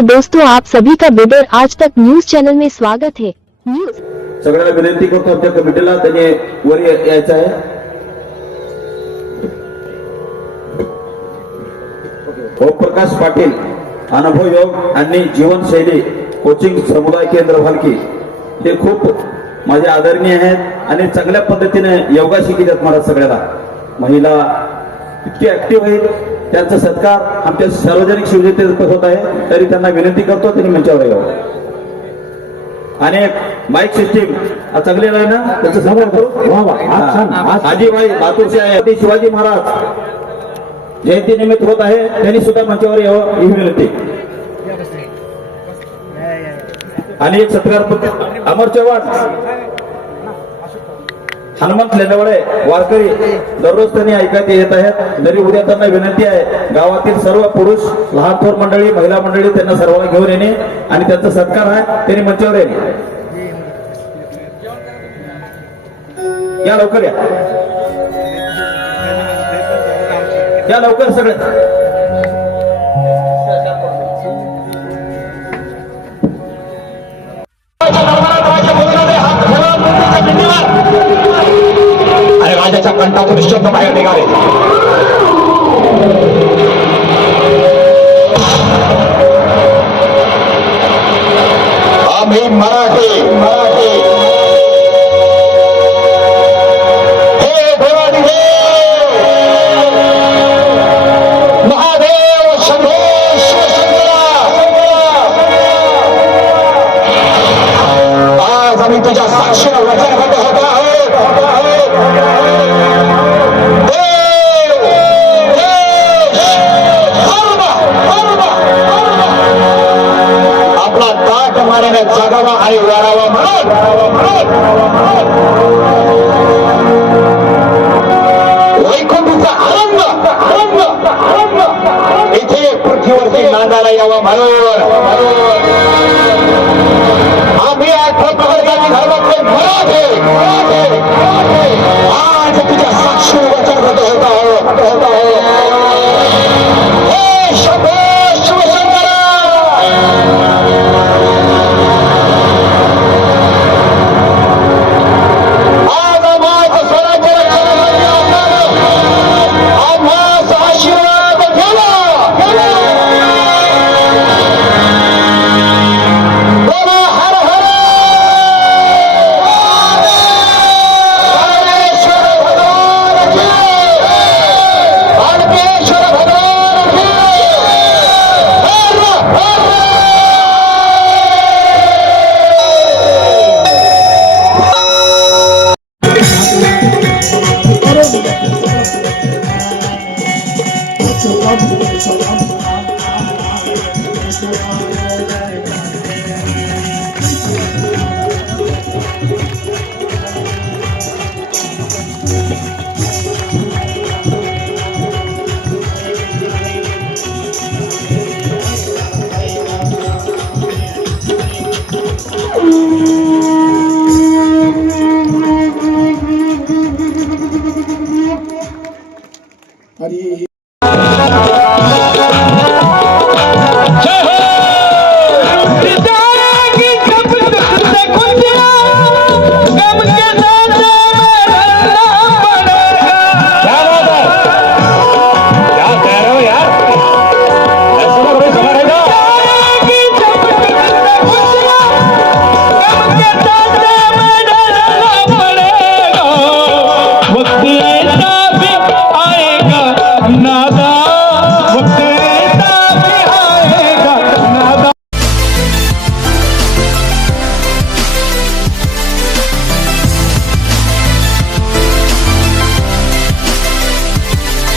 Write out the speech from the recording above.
नमस्कार दोस्तों, आप सभी का बिदर आज तक न्यूज चैनल में स्वागत है। न्यूज सगळ्यांना विनंती करतो आमच्या कमिटीला त्याने वर यायचं आहे। ओमप्रकाश पाटील अनुभव योग आणि जीवनशैली कोचिंग समुदाय केंद्र भालकी हे खूप माझे आदरणीय आहेत आणि चांगल्या पद्धतीने योगा शिकवतात मला सगळ्याला। महिला इतकी ऍक्टिव्ह आहेत, त्यांचा सत्कार आमच्या सार्वजनिक शिवजयंती होत आहे, तरी त्यांना विनंती करतो त्यांनी मंचावर यावं। आणि माईक सिस्टीम चांगली आहे ना, त्याचं समोर करू। आजीबाई लातूरचे आहे, शिवाजी महाराज जयंती निमित्त होत आहे, त्यांनी सुद्धा मंचावर यावं ही विनंती। आणि एक सत्कार अमर चव्हाण हनुमंत लेंडवळे वारकरी दररोज त्यांनी ऐकत येत आहेत, तरी उद्या त्यांना विनंती आहे गावातील सर्व पुरुष लहान थोर मंडळी महिला मंडळी त्यांना सर्वांना घेऊन येणे आणि त्यांचा सत्कार आहे, त्यांनी मंचावर येणे। या लवकर या लवकर सगळे आणि राजाच्या कंठातून शब्द बाहेर निघाले। आम्ही मराठी हे देवादिदेव महादेव शंभो शिवशंकरा, आज आम्ही तुझ्या साक्षीने वचनबद्ध होतो आहोत। आपला ताट मारायला जागावा आणि वाढावा म्हणून वैकुंठीचा आनंद इथे पृथ्वीवरती नांदायला यावा म्हणून आम्ही आठवत धर्माचे मराठे आज तुझ्या साक्षी वचनबद्ध होत आहोत। हे शंभो शिवशंकरा, आज आम्हाला स्वराज्य रक्षणासाठी आम्हास आशीर्वाद केला। बोला हर हर रामेश्वर भगवान की, बालकेश्वर भगवान की, हर हर। गम के साथ